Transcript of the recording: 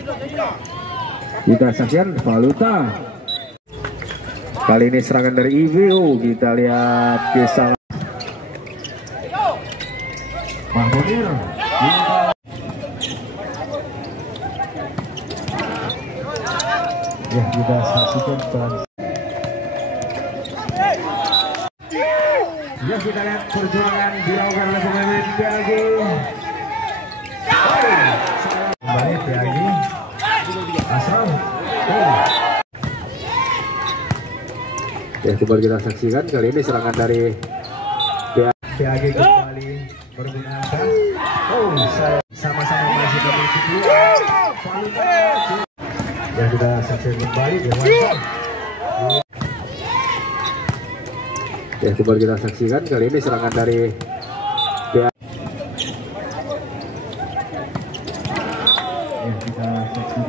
Kita saksikan Valuta. Kali ini serangan dari IVO. Kita lihat kisah Mahmunir. Ya, kita saksikan ya, kita lihat perjuangan dilakukan oleh pemain PAG. Kembali PAG Asram. Ya, coba kita saksikan kali ini serangan dari PAG kembali menggunakan sama-sama masih ke situ. Ya, kita saksikan kembali Dewansa. Ya, coba kita saksikan kali ini serangan dari PAG. Ya, kita saksikan.